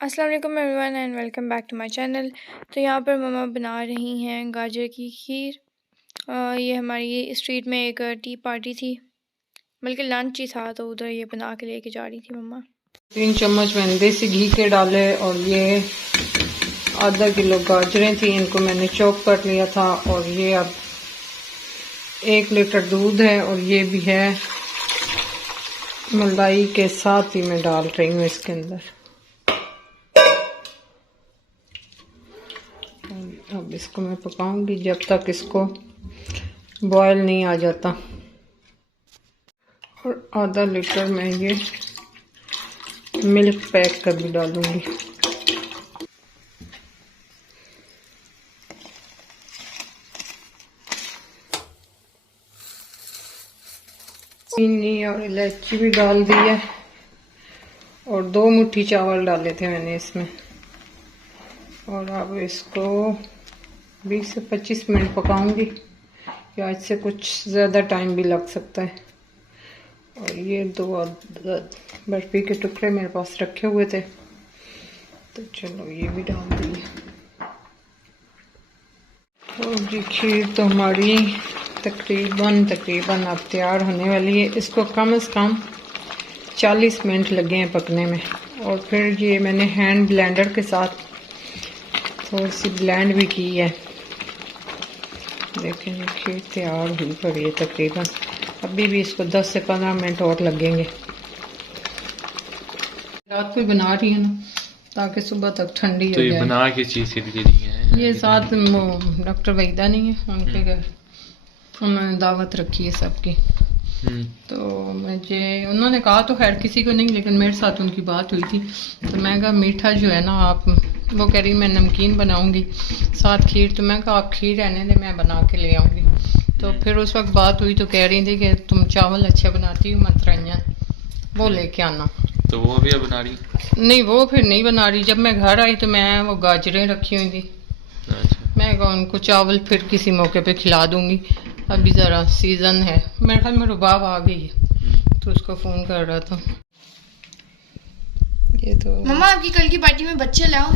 अस्सलाम वालेकुम everyone and welcome back to my channel. तो यहाँ पर मम्मा बना रही हैं गाजर की खीर। ये हमारी स्ट्रीट में एक टी पार्टी थी, बल्कि लंच ही था, तो उधर ये बना के लेके जा रही थी मम्मा। 3 चम्मच मैंने देसी घी के डाले और ये आधा किलो गाजरें थी, इनको मैंने चॉप कर लिया था। और ये अब 1 लीटर दूध है और ये भी है मलाई के साथ ही मैं डाल रही हूँ इसके अंदर। अब इसको मैं पकाऊंगी जब तक इसको बॉयल नहीं आ जाता। और आधा लीटर में ये मिल्क पैक कर भी डालूंगी। चीनी और इलायची भी डाल दी है और 2 मुट्ठी चावल डाले थे मैंने इसमें। और अब इसको 20 से 25 मिनट पकाऊंगी, या इससे कुछ ज़्यादा टाइम भी लग सकता है। और ये 2 बर्फी के टुकड़े मेरे पास रखे हुए थे, तो चलो ये भी डाल दिए। तो जी खीर तो हमारी तकरीबन अब तैयार होने वाली है। इसको कम से कम 40 मिनट लगे हैं पकने में। और फिर ये मैंने हैंड ब्लेंडर के साथ थोड़ी सी ब्लेंड भी की है। देखें ये खीर तैयार हुई पड़ी है तकरीबन। अभी भी इसको 10 से 15 मिनट और लगेंगे। रात को ही बना रही है ना, ताकि सुबह तक ठंडी तो हो ये जाए। बना के चीज के लिए दी है। ये साथ वो डॉक्टर वहीदा नहीं है, उनके घर उन्होंने दावत रखी है सबकी। तो मुझे उन्होंने कहा तो खैर किसी को नहीं, लेकिन मेरे साथ उनकी बात हुई थी। तो मैं कहा मीठा जो है ना आप, वो कह रही मैं नमकीन बनाऊंगी साथ खीर। तो मैं कहा आप खीर रहने दे, मैं बना के ले आऊंगी। तो फिर उस वक्त बात हुई तो कह रही थी कि तुम चावल अच्छे बनाती हो मतरैया, वो लेके आना। तो वो भी अब बना रही? नहीं, वो फिर नहीं बना रही। जब मैं घर आई तो मैं वो गाजरें रखी हुई थी। अच्छा। मैं कहा उनको चावल फिर किसी मौके पे खिला दूंगी, अभी ज़रा सीज़न है। मेरे ख्याल में रुबाब आ गई है, तो उसको फ़ोन कर रहा था। ये तो मम्मा आपकी कल की पार्टी में बच्चे लाओ।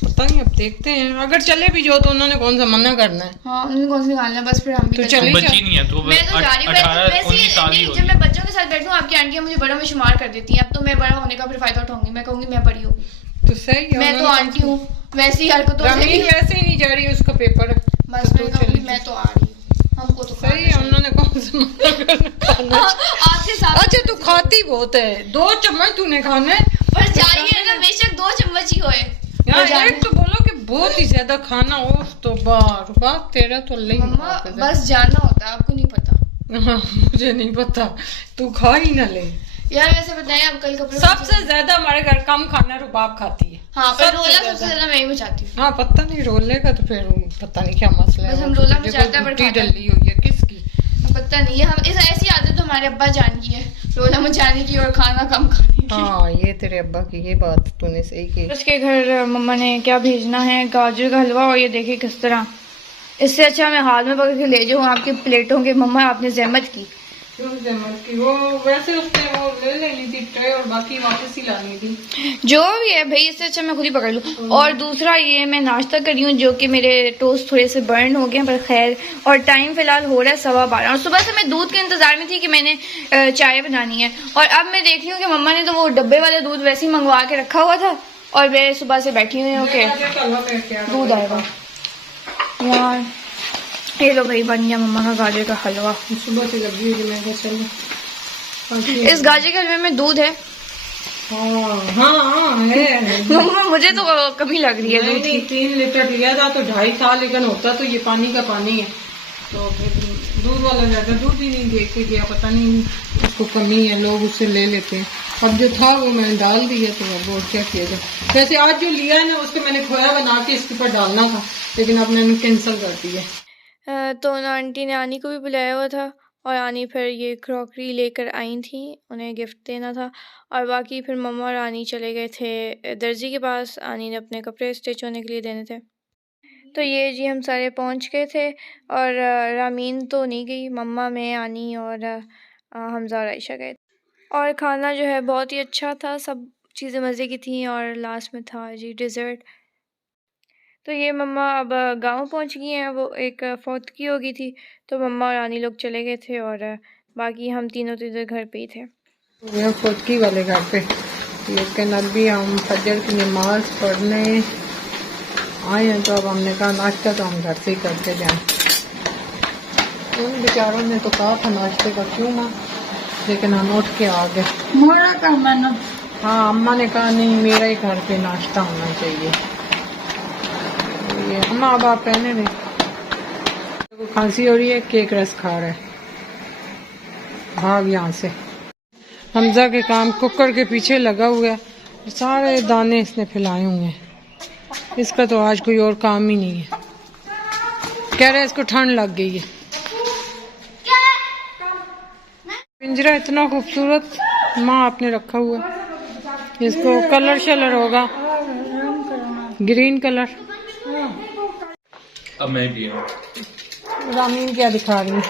पता नहीं, अब देखते हैं। अगर चले भी जो तो उन्होंने कौन सा मना करना है। हाँ, उन्होंने कौन सी निकालना है, बस फिर हम भी तो कल चले जाएंगे। बच्ची नहीं है तो मैं तो जा रही हूँ। 18-19 साल ही जब होगी। मैं बच्चों के साथ बैठूँ आपकी आंटियाँ मुझे बड़ों में शुमार कर देती हैं। अब तो मैं बड़ा होने का फिर फायदा उठाऊंगी, मैं कहूंगी मैं बड़ी हूँ। तो सही है, मैं तो आंटी हूँ, वैसी हरकतों से रमीन वैसे ही नहीं जा रही, उसका पेपर है। बस मैं कहूंगी मैं तो आ रही हूँ, हमको तो सही है, उन्होंने कौन सा मना करना। आपके साथ। अच्छा तू खाती बहुत है, 2 चम्मच तूने खाना है। पर जारी है ना, बेशक 2 चम्मच ही होए। यार एक तो बोलो कि बहुत ही ज्यादा खाना हो, तो बात तेरा तो अल्लाह ही मम्मा मुहाफ़िज़ है। बस जाना होता है, आपको नहीं पता। हाँ, मुझे नहीं पता, तू खा ही ना ले। यार वैसे बताएं, आप कल कपड़े सबसे ज्यादा हमारे घर कम खाना रुबाब खाती है। हाँ, पर रोला सबसे ज्यादा मैं ही मचाती हूँ। हाँ पता नहीं रोले का तो फिर पता नहीं क्या मसला है। बस हम रोला मचाते हैं, पर गुट्टी खाता डली हुई है किसकी, पता नहीं है। हम इस ऐसी आदत तो हमारे अब्बा जान की है, रोला मचाने की और खाना कम खाने की। हाँ ये तेरे अब्बा की ये बात तूने सही की। उसके घर मम्मा ने क्या भेजना है, गाजर का हलवा। और ये देखिए किस तरह, इससे अच्छा मैं हाथ में पकड़ के ले जाऊँ आपकी प्लेटों के। मम्मा आपने जहमत की। क्यों जहमत की? वो वैसे उसने वो ले लेनी थी ट्रे और बाकी वापस ही लानी थी। जो भी है भाई, इससे अच्छा मैं खुद ही पकड़ लूँ। और दूसरा ये मैं नाश्ता करी हूँ, जो कि मेरे टोस्ट थोड़े से बर्न हो गए, पर खैर। और टाइम फिलहाल हो रहा है 12:15। और सुबह से मैं दूध के इंतजार में थी कि मैंने चाय बनानी है। और अब मैं देख रही हूँ कि मम्मा ने तो वो डब्बे वाला दूध वैसे ही मंगवा के रखा हुआ था, और मैं सुबह से बैठी हुई हूँ कि दूध आएगा यार। ये लो भाई, बन गया मम्मा का गाजर का हलवा। सुबह से लगी हुई, मैं चलो इस गाजर के हलवे में दूध है। हाँ है। मम्मा मुझे तो कमी लग रही है दूध की। 3 लीटर लिया था तो 2.5 था, लेकिन होता तो ये पानी का पानी है। तो फिर दूध वाला ज्यादा दूध ही नहीं देख के गया, पता नहीं उसको कमी है, लोग उससे ले लेते हैं। अब जो था वो मैंने डाल दिया, तो अब और क्या किया जाए। वैसे आज जो लिया है ना, उसको मैंने खोया बना के इसके ऊपर डालना था, लेकिन अब मैंने कैंसिल कर दिया। तो आंटी ने आनी को भी बुलाया हुआ था, और आनी फिर ये क्रॉकरी लेकर आई थी, उन्हें गिफ्ट देना था। और बाकी फिर मम्मा और आनी चले गए थे दर्जी के पास, आनी ने अपने कपड़े स्टिच होने के लिए देने थे। तो ये जी हम सारे पहुंच गए थे। और रामीन तो नहीं गई, मम्मा मैं आनी और हमज़ा और आयशा गए। और खाना जो है बहुत ही अच्छा था, सब चीज़ें मज़े की थी और लास्ट में था जी डिज़र्ट। तो ये मम्मा अब गांव पहुंच गई हैं, वो एक फौतगी हो गई थी तो मम्मा और रानी लोग चले गए थे और बाकी हम तीनों तो इधर घर पे ही थे। ये फौतगी वाले घर पे, लेकिन अभी हम फजर की नमाज पढ़ने आए हैं तो अब हमने कहा नाश्ता तो हम घर से ही करके जाएं। उन बेचारों ने तो कहा था नाश्ते का क्यों ना, लेकिन हम उठ के आ गए। हाँ, अम्मा ने कहा नहीं मेरा ही घर पे नाश्ता होना चाहिए। ये अम्मा अब आप रहने दें। खांसी हो रही है, केक रस खा रहा है, भाग यहाँ से। हमजा के काम कुकर के पीछे लगा हुआ है, सारे दाने इसने फैलाए हुए हैं। इसका तो आज कोई और काम ही नहीं है। कह रहा है इसको ठंड लग गई है। पिंजरा इतना खूबसूरत माँ आपने रखा हुआ है, इसको कलर शलर होगा, ग्रीन कलर। अब मैं भी हूँ। रामीन क्या दिखा रही है?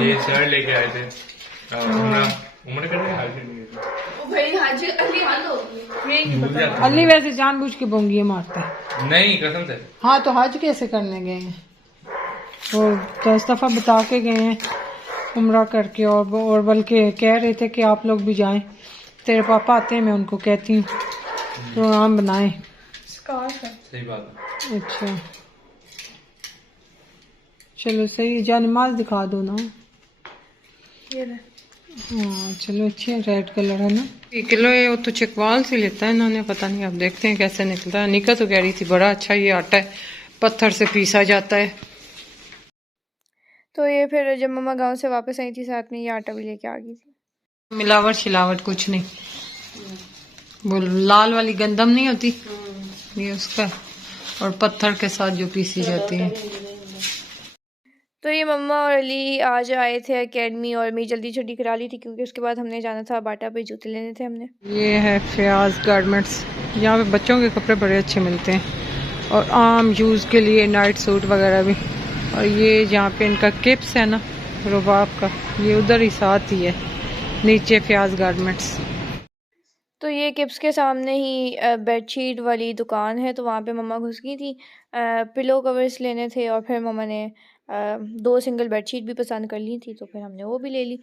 ये शर्ट लेके आए थे। उम्र करने अली वैसे जानबूझ के बोंगी मारता है। नहीं, कसम से। हाँ तो हज कैसे करने गए हैं वो? 10 दफा बता के गए हैं उम्रा करके, और बल्कि कह रहे थे कि आप लोग भी जाएं। तेरे पापा आते हैं, मैं उनको कहती हूँ प्रोग्राम बनाए। सही बात है। अच्छा चलो सही, जा नमाज दिखा दो ना। हाँ चलो अच्छी है, रेड कलर है ना। 1 किलो ये वो तो चकवाल से लेता है इन्होंने, पता नहीं, अब देखते हैं कैसे निकलता है। निका तो कह रही थी बड़ा अच्छा ये आटा है, पत्थर से पीसा जाता है। तो ये फिर जब मम्मा गांव से वापस आई थी साथ में ये आटा भी लेके आ गई थी। मिलावट शिलावट कुछ नहीं, वो लाल वाली गंदम नहीं होती ये उसका, और पत्थर के साथ जो पीसी जाती है। तो ये मम्मा और अली आज आए थे एकेडमी और मेरी जल्दी छुट्टी करा ली थी क्योंकि उसके बाद हमने जाना था बाटा पे जूते लेने थे हमने। ये है फयाज गारमेंट्स, यहाँ पे बच्चों के कपड़े बड़े अच्छे मिलते हैं और आम यूज़ के लिए नाइट सूट वगैरह भी। और ये जहाँ पे इनका किप्स है ना रुबाब का, ये उधर ही साथ ही है नीचे फयाज गारमेंट्स। तो ये किप्स के सामने ही बेडशीट वाली दुकान है, तो वहाँ पे मम्मा घुस गई थी, पिलो कवर्स लेने थे और फिर मम्मा ने 2 सिंगल बेडशीट भी पसंद कर ली थी तो फिर हमने वो भी ले ली।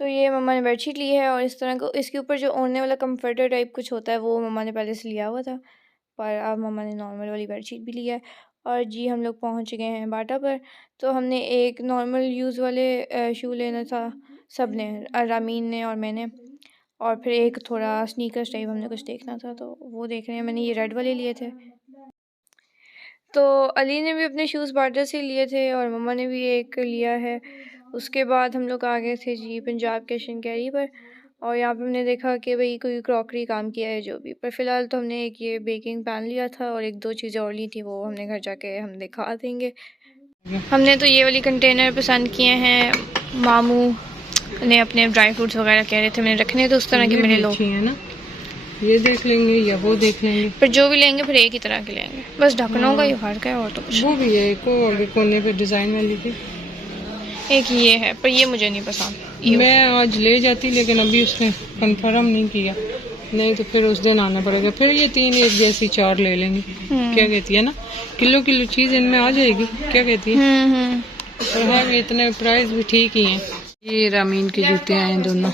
तो ये मम्मा ने बेडशीट ली है और इस तरह को इसके ऊपर जो ओढ़ने वाला कंफर्टर टाइप कुछ होता है वो मम्मा ने पहले से लिया हुआ था, पर अब मम्मा ने नॉर्मल वाली बेडशीट भी लिया है। और जी हम लोग पहुँच गए हैं बाटा पर। तो हमने एक नॉर्मल यूज़ वाले शू लेना था सब ने, रामीन ने और मैंने, और फिर एक थोड़ा स्नीकर्स टाइप हमने कुछ देखना था तो वो देख रहे हैं। मैंने ये रेड वाले लिए थे। तो अली ने भी अपने शूज़ बाटा से लिए थे और मम्मा ने भी एक लिया है। उसके बाद हम लोग आ गए थे जी पंजाब कैश एंड कैरी पर, और यहाँ पे हमने देखा कि भाई कोई क्रॉकरी काम किया है जो भी, पर फ़िलहाल तो हमने एक ये बेकिंग पैन लिया था और 1-2 चीज़ें और ली थी, वो हमने घर जाके हम दिखा देंगे। हमने तो ये वाली कंटेनर पसंद किए हैं, मामू ने अपने ड्राई फ्रूट्स वगैरह कह रहे थे मैंने रखने, तो उस तरह के मेरे लोग है ना, ये देख लेंगे या वो देख लेंगे, पर जो भी लेंगे फिर एक ही तरह के लेंगे, बस ढक्कनों का ही फर्क है और तो कुछ। वो भी है एक और कोने पे डिज़ाइन वाली थी, एक ये है पर ये मुझे नहीं पसंद। मैं आज ले जाती लेकिन अभी उसने कंफर्म नहीं किया, नहीं तो फिर उस दिन आना पड़ेगा। फिर ये 3 एक जैसी 4 ले लेंगे। क्या कहती है ना, किलो चीज़ इनमें आ जाएगी। क्या कहती है? और हाँ इतने प्राइस भी ठीक ही हैं। ये रामीन के जूते आए दोनों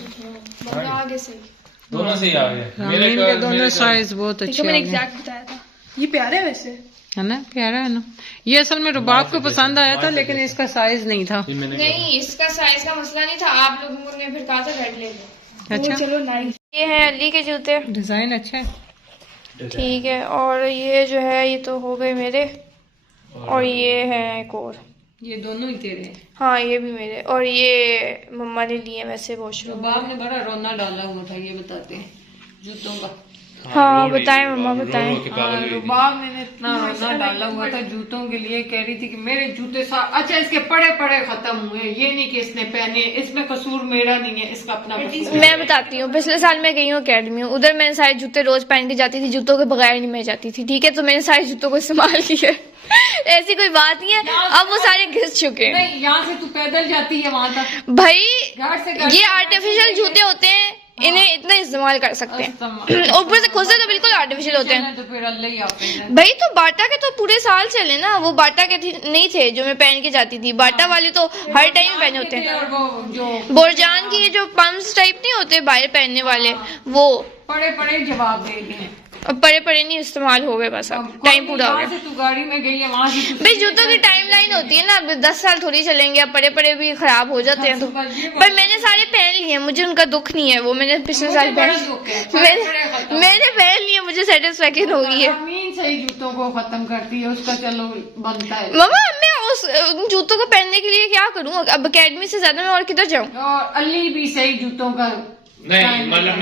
से ही आ गए। रामीन के दोनों साइज बहुत अच्छे मैंने आ गए। एग्जैक्ट बताया था, ये प्यारे है वैसे, है ना, प्यारा है ना। ये असल में रुबाब को पसंद आया था लेकिन इसका साइज नहीं था। नहीं इसका साइज का मसला नहीं था, आप लोगों ने फिर कहा था रेड ले लो। अच्छा चलो नाइस। ये है अली के जूते, डिजाइन अच्छा है, ठीक है। और ये जो है ये तो हो गए मेरे, और ये है एक और, ये दोनों ही तेरे हैं। हाँ ये भी मेरे, और ये मम्मा ने लिए वैसे वॉशरूम। रुबाब ने बड़ा रोना डाला हुआ था, ये बताते हैं जूतों का। हाँ बताएं मम्मा बताएं। रुबाब ने इतना रोना डाला हुआ था जूतों के लिए, कह रही थी कि मेरे जूते अच्छा इसके पड़े खत्म हुए, ये नहीं कि इसने पहने, इसमें कसूर मेरा नहीं है, इसका अपना कसूर। मैं बताती हूँ, पिछले साल मैं गई हूँ अकेडमी, उधर मैंने सारे जूते रोज पहन के जाती थी, जूतों के बगैर नहीं मैं जाती थी, ठीक है। तो मैंने सारे जूतों को इस्तेमाल किया ऐसी कोई बात नहीं है, अब वो सारे घिस चुके हैं। नहीं यहाँ से तू पैदल जाती है वहां तक भाई घर से ये आर्टिफिशियल जूते होते हैं, इन्हें इतना इस्तेमाल कर सकते हैं। और ऊपर से खुद से तो बिल्कुल आर्टिफिशियल होते हैं। तो फिर अल्लाह ही आते हैं। भाई तो बाटा के तो पूरे साल चले ना, वो बाटा के नहीं थे जो मैं पहन के जाती थी, बाटा वाले तो हर टाइम पहने होते हैं। और वो जो बोरजान की जो पम्प्स टाइप नहीं होते बाहर पहनने वाले, वो बड़े बड़े जवाब दे गए हैं। अब पड़े पड़े नहीं इस्तेमाल हो गए, बस अब टाइम पूरा हो वहाँ गया। से तू गाड़ी में गई है, वहाँ से भाई जूतों की टाइम लाइन होती है ना, अब 10 साल थोड़ी चलेंगे, अब पड़े पड़े भी खराब हो जाते हैं तो। पर मैंने सारे पहन लिए, मुझे उनका दुख नहीं है, वो मैंने पिछले साल मैंने पहन लिए, मुझे सेटिस्फेक्शन हो गई है। जमीन सही जूतों को खत्म करती है, उसका चलो बनता है। मम्मा मैं उन जूतों को पहनने के लिए क्या करूँ, अब अकेडमी से ज्यादा मैं और किधर जाऊँ। और अली भी सही जूतों का नहीं मतलब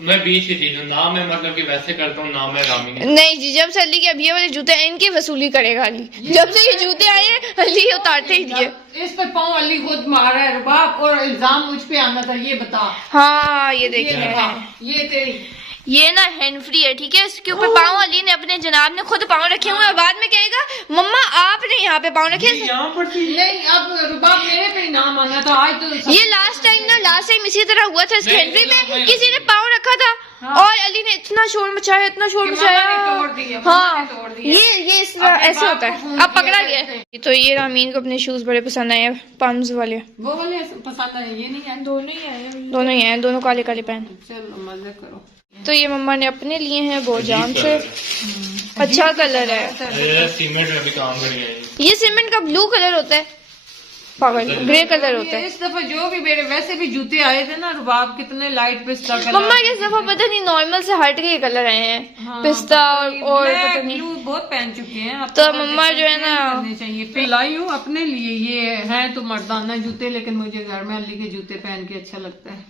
मैं बीच की चीज हूँ ना, मैं मतलब कि वैसे करता हूँ ना, मैं रामी नहीं जी, जब से अली के अब ये वाले जूते इनकी वसूली करेगा अली, जब से ये जूते आए अली उतारते ही दिए। इस पे पाँव अली खुद मारा है रुबाब, और इल्जाम मुझ पे आना था, ये बता। हाँ ये देखिए, ये तेरी ये ना हैंड फ्री है, ठीक है, इसके ऊपर पाँव अली ने अपने जनाब ने खुद पाँव रखे हुए हैं, बाद में कहेगा मम्मा आपने यहाँ पे पाँव रखे। यहाँ पर नहीं, अब रुबाब मेरे पे नाम आना था आज तो। ये लास्ट टाइम इसी तरह हुआ था, इसके हैंड फ्री में किसी ने पाँव रखा था। हाँ। और अली ने इतना शोर मचाया, इतना शोर मचाया। हाँ ये इस तरह ऐसे होता है। अब पकड़ा गया है। तो ये रामीन को अपने शूज बड़े पसंद आए हैं, पम्स वाले, वो वाले पसंद आए, ये नहीं आए, दोनों ही आए। दोनों ही हैं, दोनों काले काले पहन। चलो मजे करो। तो ये मम्मा ने अपने लिए हैं बोरजान से, अच्छा कलर है। सीमेंट में भी काम करेंगे। ये सीमेंट का ब्लू कलर होता है, पागल ग्रे कलर होता है। इस दफा जो भी मेरे वैसे भी जूते आए थे ना रुबाब, कितने लाइट पिस्ता कलर। मम्मा के इस दफा पता नहीं नॉर्मल से हट के कलर आए हैं। हाँ, पिस्ता और पता नहीं। ब्लू बहुत पहन चुके हैं अब, तो मम्मा जो है ना चाहिए लाई हूँ अपने लिए। ये है तो मर्दाना जूते, लेकिन मुझे घर में अली के जूते पहन के अच्छा लगता है।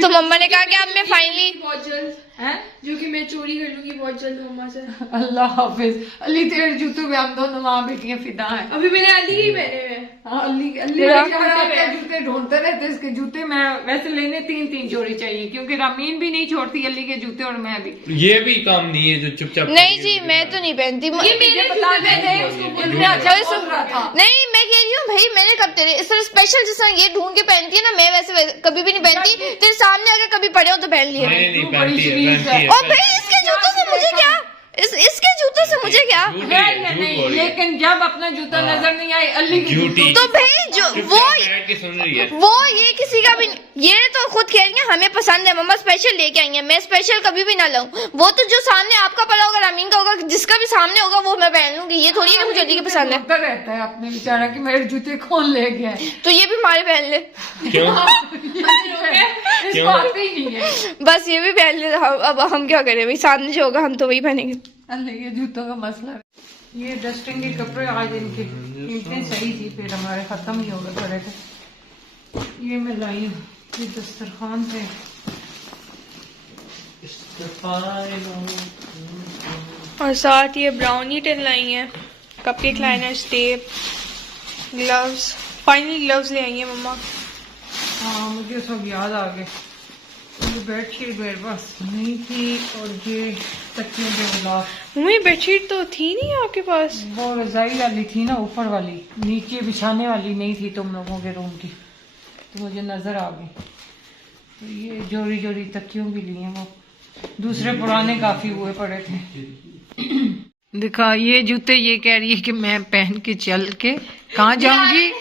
तो मम्मा ने कहा कि अब मैं फाइनली बहुत जल्द हैं? जो कि मैं चोरी कर लूंगी बहुत जल्द मम्मा से। अल्लाह हाफिज। अली तेरे जूतों पे हम दोनों माँ बेटियां फिदा हैं। अभी मैंने अली ही पहने हुए हैं। हाँ, अली जूते ढूंढते रहते इसके जूते। मैं वैसे लेने 3-3 जोड़ी चाहिए, क्योंकि रामीन भी नहीं छोड़ती अली के जूते, और मैं भी। ये भी काम नहीं है जो चुपचाप। नहीं जी मैं तो नहीं पहनती। ये मेरे बता देते नहीं मैं कह रही हूँ भाई, मैंने कब तेरे इस तरह स्पेशल जिस तरह ये ढूंढ के पहनती है ना, मैं वैसे कभी भी नहीं पहनती। तेरे सामने अगर कभी पड़े हो तो पहन लिए। नहीं पहनती है। और भाई इसके जूतों से मुझे क्या, इसके जूतों से मुझे क्या। नहीं, लेकिन जब अपना जूता नजर नहीं आए अली की जूती, तो भाई जो वो ये किसी का भी, ये तो खुद कह रही है हमें पसंद है मम्मा, स्पेशल लेके आई है। मैं स्पेशल कभी भी ना लाऊं, वो तो जो सामने आपका पड़ा होगा, रामीन का होगा, जिसका भी सामने होगा वो मैं पहन लूंगी। ये थोड़ी है कि मुझे अली के पसंद है। रहता है अपने बेचारा कि मेरे जूते कौन ले गया है। तो ये भी हमारे पहन ले। इस बात ही नहीं है। बस ये भी पहन ले। अब हम क्या करें भाई, सामने जो होगा हम तो वही पहनेंगे। अल्लाह, ये जूतों का मसला है। ये डस्टिंग के कपड़े आज इनकी कीमतें सही थी, फिर हमारे खत्म ही हो गए पड़े थे। ये मैं लाई हूँ, ये दस्तरखान थे। और साथ ये ब्राउनी टिन लाई है, cupcake liners, tape, gloves. Finally gloves ले आई है मम्मा। हाँ, मुझे सब याद आ गए। ये बेडशीट मेरे पास नहीं थी, और ये तकियों के गिलास। मम्मी बेडशीट तो थी नहीं आपके पास? वो रजाई वाली थी ना, ऊपर वाली, नीचे बिछाने वाली नहीं थी तुम लोगों के रूम की, तो मुझे नजर आ गई। तो ये जोड़ी जोड़ी तकियों भी लिए, वो दूसरे पुराने काफी हुए पड़े थे। दिखा ये जूते, ये कह रही है कि मैं पहन के चल के कहाँ जाऊंगी।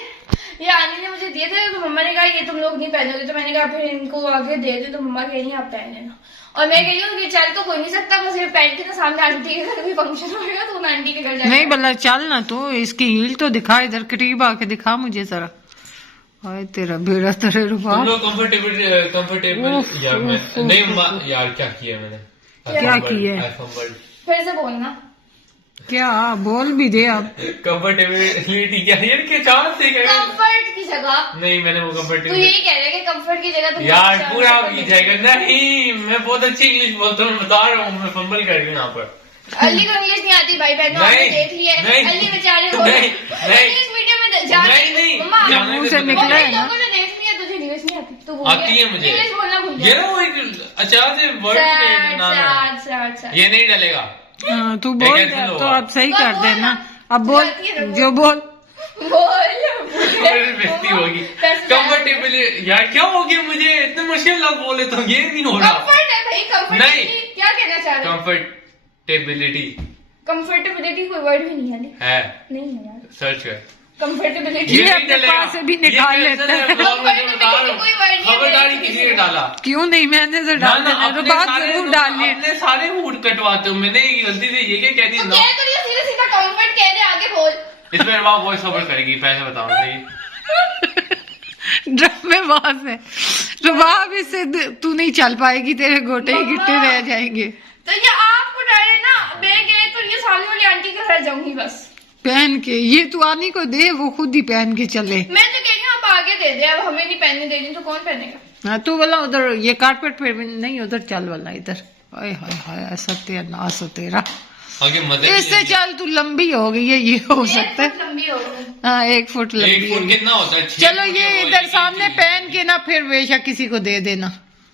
ये आनी ने मुझे दिए थे, तो मम्मा ने कहा ये तुम लोग नहीं पहनोगे, तो मैंने कहा फिर इनको आगे दे दे। तो मम्मा कह रही है आप पहन लेना। और मैं कह रही हूँ कि चल तो कोई नहीं सकता, बस ये पहन के ना सामने आंटी के घर भी फंक्शन होगा तो आंटी के घर जाएगा। नहीं भला चल ना, तो इसकी हील तो दिखा, इधर करीब आके दिखा मुझे जरा। हाय तेरा बेड़ा तेरे रुपा। कंफर्टेबल यार मैं नहीं यार, क्या किया मैंने, क्या किया? फिर से बोलना, क्या बोल भी दे आप। कंफर्टेबिलिटी क्या यार, के चांस से कंफर्ट की जगह नहीं, मैंने वो तू कंफर्टेबल यही कह रहा है कि कंफर्ट की जगह तुम यार पूरा भी जाएगा। नहीं मैं बहुत अच्छी इंग्लिश बोलता हूँ, बता रहा हूँ, मैं फंबल कर रही हूँ यहाँ पर। अली को इंग्लिश नहीं आती भाई बहनों, आपने देख लिया है। अली बेचारे इंग्लिश मीडियम में नहीं मम्मा मुंह से निकला है ना। लोगों ने देख लिया, तुझे इंग्लिश नहीं आती तो आती है मुझे, इंग्लिश बोलना भूल ये ना वो एक अचार से वर्ड ये नहीं डलेगा। हाँ, तू बोल दे, तो अब सही कर देना। अब बोल जो बोल। मेरी बेइज्जती होगी। कंफर्टेबल यार क्या हो गया मुझे इतने मुश्किल लफ्ज बोले तो ये नहीं हो रहा। कंफर्ट है भाई, कंफर्ट नहीं। क्या कहना चाह रहे हो? कंफर्टेबिलिटी कंफर्टेबिलिटी कोई वर्ड भी नहीं है। है, नहीं है यार, सर्च कर। कंफर्टेबिलिटी ये अपने पास से भी निकाल लेते हैं। खबरदारी किसी ने डाला क्यों नहीं, मैंने तो डाल देना, तो बात जरूर डालिए। अपने सारे मूड कटवाते हो। मैंने गलती से ये क्या कह दिया ना। कह तो रही हो, सीधा सीधा कंफर्ट कह रहे, आगे बोल। इसमें रुबा वॉइस ओवर करेगी, पैसे बताओ सही। ड्रामेबाज है रुबाब, इससे तू नहीं चल पाएगी, तेरे गोटे ही गिट्टे रह जाएंगे। तो ये आपको डर है ना, मैं गए तो ये सामने वाली आंटी के घर जाऊंगी बस पहन के। ये तू आनी को दे, वो खुद ही पहन के चले। मैं तो कह रही हूँ आप आगे दे दे, अब हमें नहीं पहनने दे रही तो कौन पहनेगा? हाँ तू बोला उधर ये कारपेट पे नहीं, उधर चल वाला इधर। हाय हाय हाय, ऐसा तेरा नास हो तेरा। आगे मदद इससे चल तू लंबी हो गई है, ये हो सकता है। लंबी हो गई। हाँ 1 फुट लंबी एक फुट होगी। कितना होता है? 6 चलो फुट ये या इधर 1 सामने इंच पहन के ना फिर बेशक किसी को दे देना,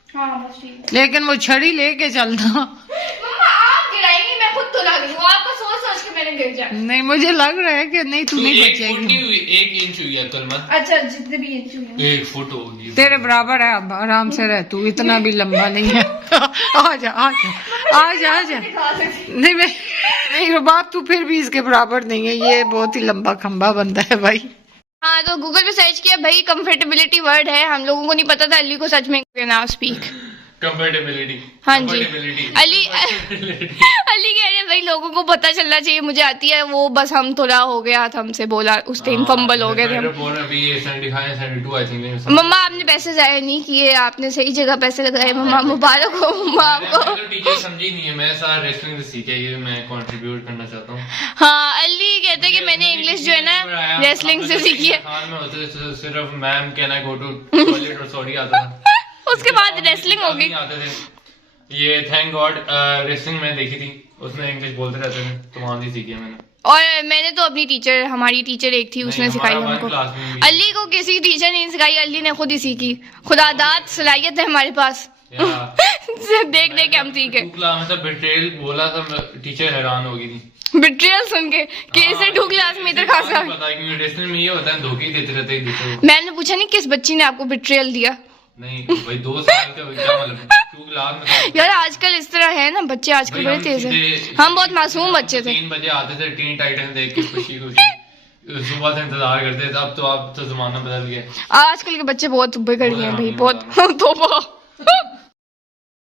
हाँ बस ठीक है। लेकिन वो छड़ी लेके चलना। मम्मा आप गिराएंगी, मैं खुद तो लग रही हूँ, आपको सोच सोच के मैंने गिर जाए। नहीं मुझे लग रहा है कि नहीं तू तो नहीं 1 फुट बचेगी। की हुई, 1 इंच हुई है कलमत। अच्छा जितने भी इंच हुए 1 फुट होगी तेरे बराबर है, अब आराम से रह, तू इतना भी लंबा नहीं है। आ जा आ जा आ जा आ जा। दिखा सकती। नहीं मैं नहीं रुबाब, तू फिर भी इसके बराबर नहीं है, ये बहुत ही लंबा खंबा बंदा है भाई। हाँ तो गूगल पे सर्च किया भाई, कंफर्टेबिलिटी वर्ड है, हम लोगों को नहीं पता था, अली को सच में नाउ स्पीक। कंफर्टेबिलिटी। हाँ जी अली अली कह रहे भाई लोगों को पता चलना चाहिए, मुझे आती है वो, बस हम थोड़ा हो गया था हमसे बोला उस टाइम, फंबल हो गए थे हम। अभी ये 75 72 आई थिंक। मम्मा आपने पैसे जाया नहीं किए, आपने सही जगह पैसे लगाए, मम्मा मुबारक हो मम्मा आपको। मैं तो टीचर समझी नहीं है, मैं सारा रेस्लिंग से सीखा, ये मैं कंट्रीब्यूट करना चाहता हूँ। हाँ अली कहते कि मैंने इंग्लिश जो है ना रेसलिंग से सीखी है। खान में होते थे सिर्फ ma'am can I go to toilet और सॉरी आता था। उसके बाद रेसलिंग हो गई। आते थे ये थैंक गॉड रेसलिंग में देखी थी, उसमें इंग्लिश बोलते रहते थे, तो वहां से सीखी है मैंने। और मैंने तो अपनी टीचर, हमारी टीचर एक थी, उसने नहीं, सिखाई हमारा हमको। क्लास में भी। अली को किसी टीचर ने सिखाई, अली ने खुद ही सीखी। खुदादाद सलाहियत है हमारे पास। देख देख के हम सीखे। मतलब बिट्रेल बोला था, टीचर हैरान हो गई थी बिट्रियल सुन के कि इसे 2 क्लास में इधर खास खा। पता है क्योंकि रेसलिंग में ये होता है, धोखे देते रहते हैं एक दूसरे को। मैंने पूछा नहीं किस बच्ची ने आपको बिट्रियल दिया। नहीं भाई 2 साल का क्या मतलब 2 क्लास में। यार आजकल इस तरह है ना, बच्चे आजकल बड़े तेज हैं। हम बहुत मासूम बच्चे थे। 3 बजे आते थे, टीन टाइटन देख के खुशी खुशी सुबह से इंतजार करते थे। अब तो जमाना बदल गया। आजकल के बच्चे बहुत बिगड़ गए हैं भाई, बहुत। तो